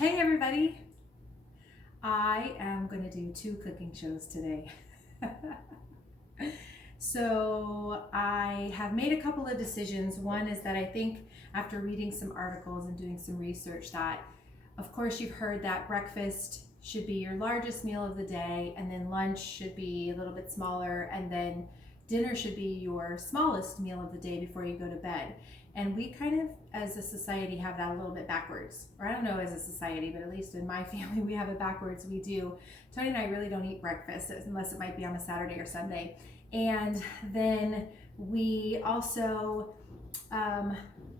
Hey everybody! I am going to do 2 cooking shows today. So I have made a couple of decisions. One is that I think after reading some articles and doing some research that, of course, you've heard that breakfast should be your largest meal of the day, and then lunch should be a little bit smaller, and then dinner should be your smallest meal of the day before you go to bed. And we kind of, as a society, have that a little bit backwards. Or I don't know as a society, but at least in my family, we have it backwards. We do. Tony and I really don't eat breakfast unless it might be on a Saturday or Sunday. And then we also,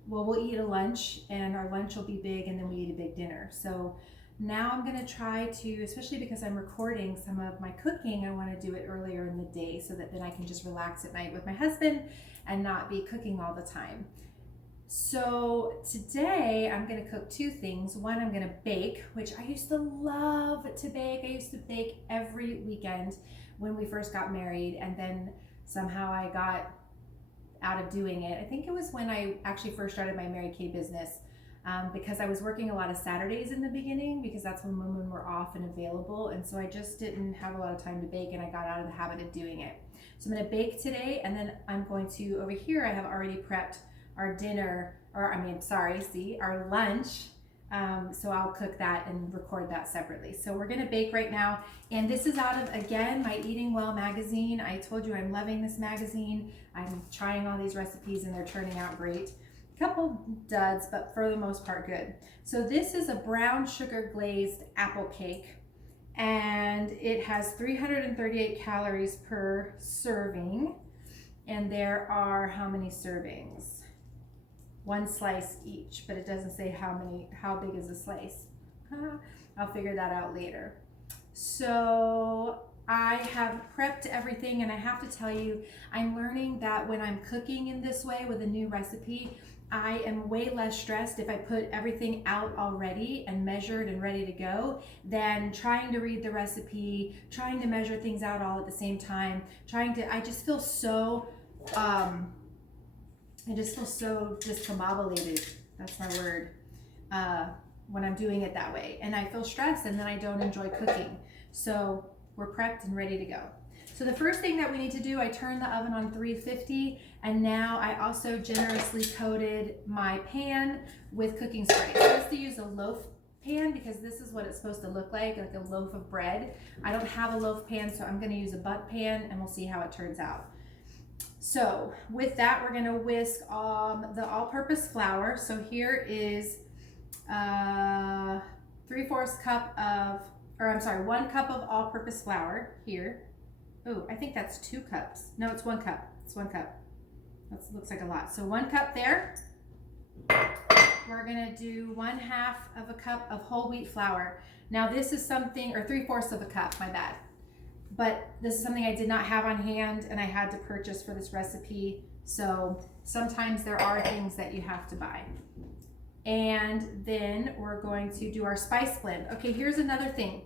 we'll eat a lunch, and our lunch will be big, and then we eat a big dinner. So now I'm gonna try to, especially because I'm recording some of my cooking, I wanna do it earlier in the day so that then I can just relax at night with my husband and not be cooking all the time. So today I'm gonna cook 2 things. One, I'm gonna bake, which I used to love to bake. I used to bake every weekend when we first got married, and then somehow I got out of doing it. I think it was when I actually first started my Mary Kay business, because I was working a lot of Saturdays in the beginning because that's when women were off and available, and so I just didn't have a lot of time to bake, and I got out of the habit of doing it. So I'm gonna bake today, and then I'm going to, over here I have already prepped our dinner, our lunch. So I'll cook that and record that separately. So we're gonna bake right now. And this is out of, again, my Eating Well magazine. I told you I'm loving this magazine. I'm trying all these recipes and they're turning out great. A couple duds, but for the most part good. So this is a brown sugar glazed apple cake, and it has 338 calories per serving. And there are how many servings? 1 slice each, but it doesn't say how big is a slice. I'll figure that out later. So I have prepped everything, and I have to tell you, I'm learning that when I'm cooking in this way with a new recipe, I am way less stressed if I put everything out already and measured and ready to go than trying to read the recipe, trying to measure things out all at the same time, I just feel so discombobulated, that's my word, when I'm doing it that way. And I feel stressed, and then I don't enjoy cooking. So we're prepped and ready to go. So the first thing that we need to do, I turned the oven on 350, and now I also generously coated my pan with cooking spray. I'm supposed to use a loaf pan because this is what it's supposed to look like a loaf of bread. I don't have a loaf pan, so I'm gonna use a butt pan, and we'll see how it turns out. So with that, we're gonna whisk the all-purpose flour. So here is 1 cup of all-purpose flour here. Oh, I think that's 2 cups. No, it's 1 cup. It's 1 cup. That looks like a lot. So 1 cup there. We're gonna do 1/2 of a cup of whole wheat flour. Now this is something, or 3/4 of a cup, my bad. But this is something I did not have on hand, and I had to purchase for this recipe. So sometimes there are things that you have to buy. And then we're going to do our spice blend. Okay, here's another thing.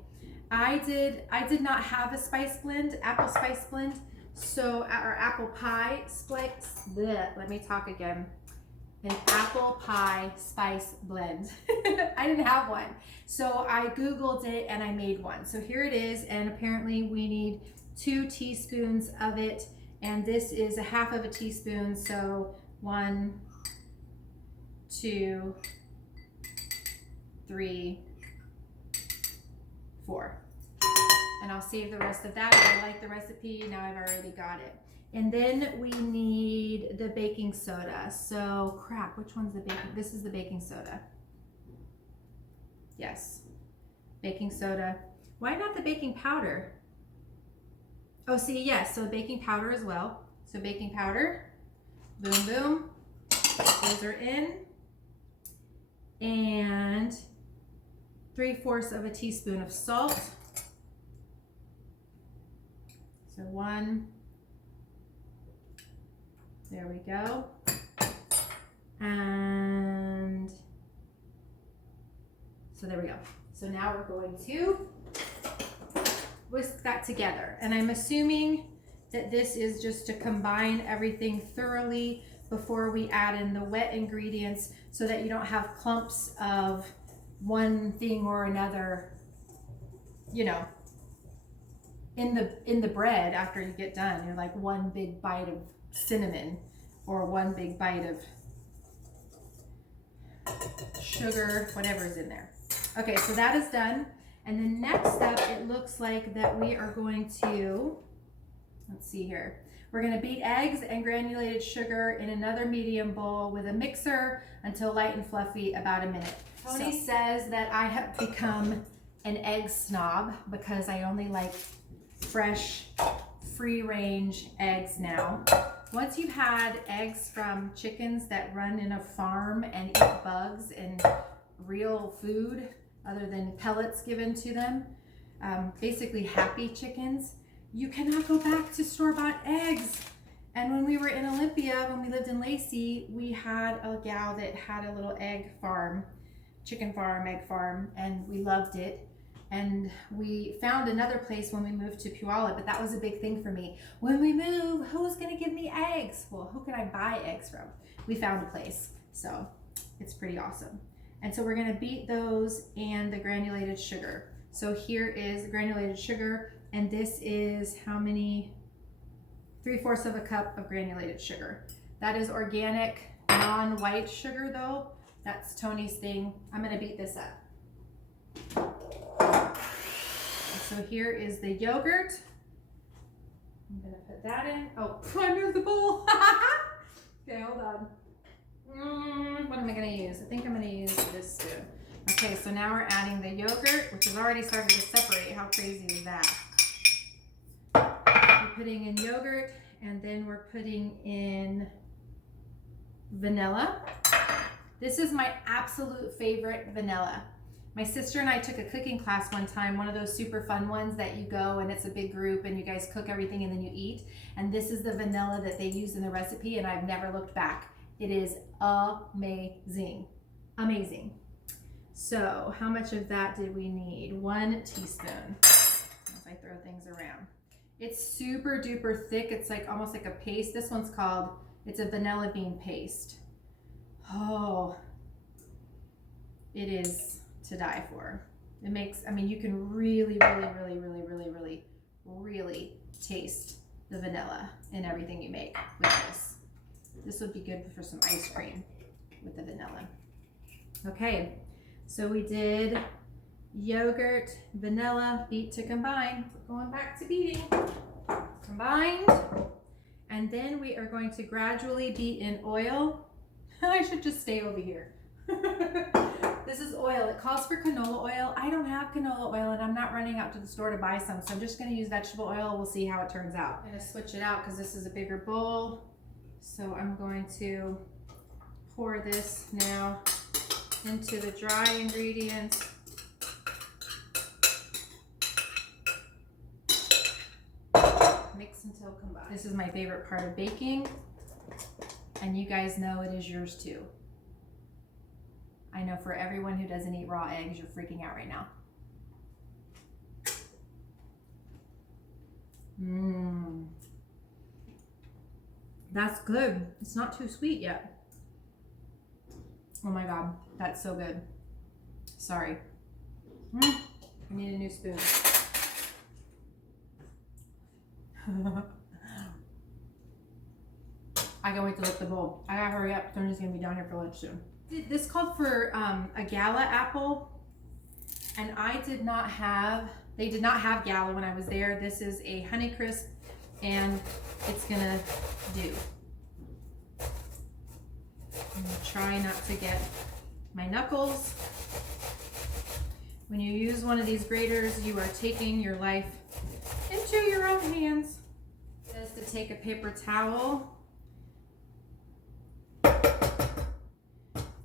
I did not have a spice blend, apple spice blend. So our apple pie spice, let me talk again. An apple pie spice blend. I didn't have one. So I Googled it and I made one. So here it is, and apparently we need 2 teaspoons of it, and this is 1/2 of a teaspoon. So 1, 2, 3, 4. And I'll save the rest of that. If I like the recipe, now I've already got it. And then we need the baking soda. So crap, which one's the baking? This is the baking soda. Yes, baking soda. Why not the baking powder? Oh, see, yes, so baking powder as well. So baking powder, boom, boom. Those are in. And 3/4 of a teaspoon of salt. So 1. There we go. And so there we go. So now we're going to whisk that together. And I'm assuming that this is just to combine everything thoroughly before we add in the wet ingredients so that you don't have clumps of one thing or another, you know, in the bread after you get done. You're like one big bite of cinnamon or one big bite of sugar, whatever's in there. Okay, so that is done. And then next up, it looks like that we are going to, let's see here. We're gonna beat eggs and granulated sugar in another medium bowl with a mixer until light and fluffy, about a minute. Tony says that I have become an egg snob because I only like fresh, free-range eggs now. Once you've had eggs from chickens that run in a farm and eat bugs and real food other than pellets given to them, basically happy chickens, you cannot go back to store-bought eggs. And when we were in Olympia, when we lived in Lacey, we had a gal that had a little egg farm, chicken farm, egg farm, and we loved it. And we found another place when we moved to Puyallup, but that was a big thing for me. When we move, who's gonna give me eggs? Well, who can I buy eggs from? We found a place, so it's pretty awesome. And so we're gonna beat those and the granulated sugar. So here is the granulated sugar, and this is how many? 3/4 of a cup of granulated sugar. That is organic, non-white sugar though. That's Tony's thing. I'm gonna beat this up. So here is the yogurt. I'm gonna put that in. Oh, I moved the bowl. Okay, hold on. What am I gonna use? I think I'm gonna use this spoon. Okay, so now we're adding the yogurt, which has already started to separate. How crazy is that? We're putting in yogurt, and then we're putting in vanilla. This is my absolute favorite vanilla. My sister and I took a cooking class one time, one of those super fun ones that you go and it's a big group and you guys cook everything and then you eat. And this is the vanilla that they use in the recipe, and I've never looked back. It is amazing, amazing. So how much of that did we need? 1 teaspoon, as I throw things around. It's super duper thick. It's like almost like a paste. This one's called, it's a vanilla bean paste. Oh, it is to die for. It makes, I mean, you can really taste the vanilla in everything you make with this. This would be good for some ice cream with the vanilla. Okay, so we did yogurt, vanilla, beat to combine. We're going back to beating. Combined. And then we are going to gradually beat in oil. I should just stay over here. This is oil. It calls for canola oil. I don't have canola oil and I'm not running out to the store to buy some, so I'm just going to use vegetable oil. We'll see how it turns out. I'm going to switch it out because this is a bigger bowl. So I'm going to pour this now into the dry ingredients. Mix until combined. This is my favorite part of baking, and you guys know it is yours too. I know for everyone who doesn't eat raw eggs, you're freaking out right now. That's good. It's not too sweet yet. Oh my God, that's so good. Sorry. I need a new spoon. I can't wait to lick the bowl. I gotta hurry up. Tony's gonna be down here for lunch soon. This called for a Gala apple, and they did not have Gala when I was there. This is a Honeycrisp, and it's gonna do. I'm gonna try not to get my knuckles. When you use one of these graters, you are taking your life into your own hands. Just to take a paper towel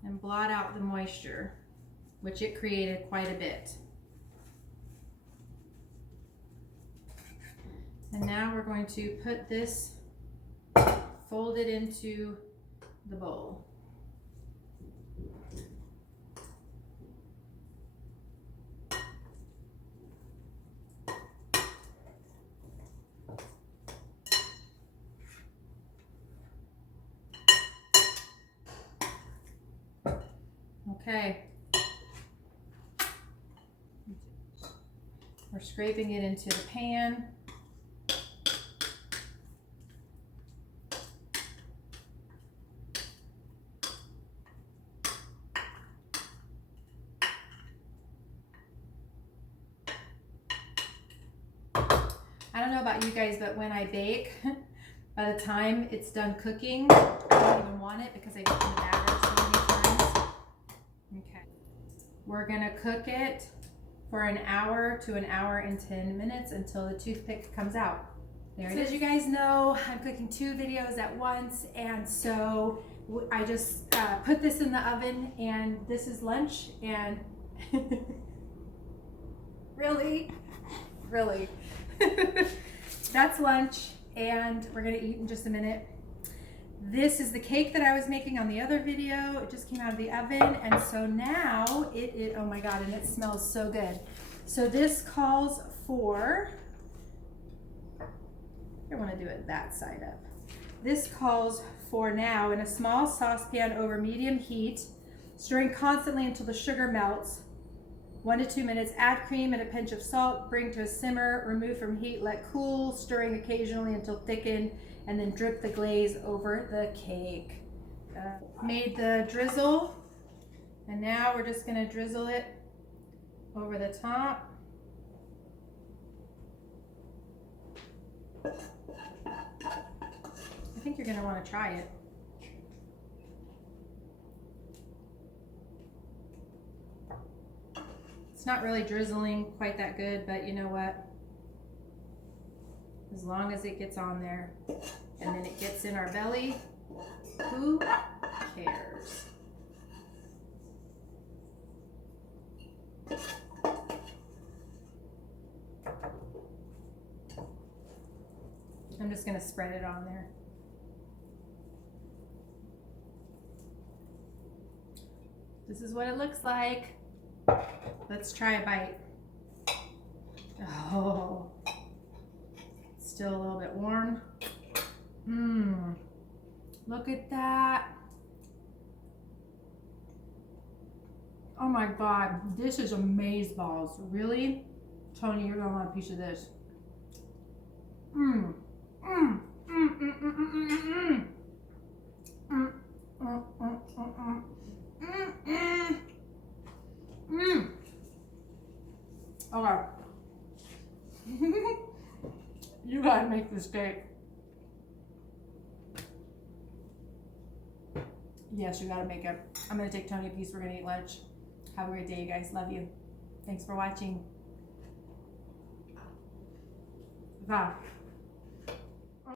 and blot out the moisture, which it created quite a bit. And now we're going to put this, fold it into the bowl. Okay, We're scraping it into the pan. I don't know about you guys, but when I bake, by the time it's done cooking, I don't even want it because I get in the batter so many times. Okay. We're gonna cook it for an hour to an hour and 10 minutes until the toothpick comes out. There it is. As you guys know, I'm cooking 2 videos at once, and so I just put this in the oven, and this is lunch, and really? That's lunch, and we're gonna eat in just a minute. This is the cake that I was making on the other video. It just came out of the oven, and so now it oh my god, and it smells so good. So this calls for, I want to do it that side up. This calls for, now in a small saucepan over medium heat, stirring constantly until the sugar melts. 1 to 2 minutes, add cream and a pinch of salt, bring to a simmer, remove from heat, let cool, stirring occasionally until thickened, and then drip the glaze over the cake. Made the drizzle, and now we're just gonna drizzle it over the top. I think you're gonna wanna try it. It's not really drizzling quite that good, but you know what? As long as it gets on there and then it gets in our belly, who cares? I'm just gonna spread it on there. This is what it looks like. Let's try a bite. Oh, still a little bit warm. Look at that. Oh my god, this is amazeballs. Really? Tony, you're gonna want a piece of this. Okay. You gotta make this cake. Yes, you gotta make it. I'm gonna take Tony a piece. We're gonna eat lunch. Have a great day, you guys. Love you. Thanks for watching. Bye.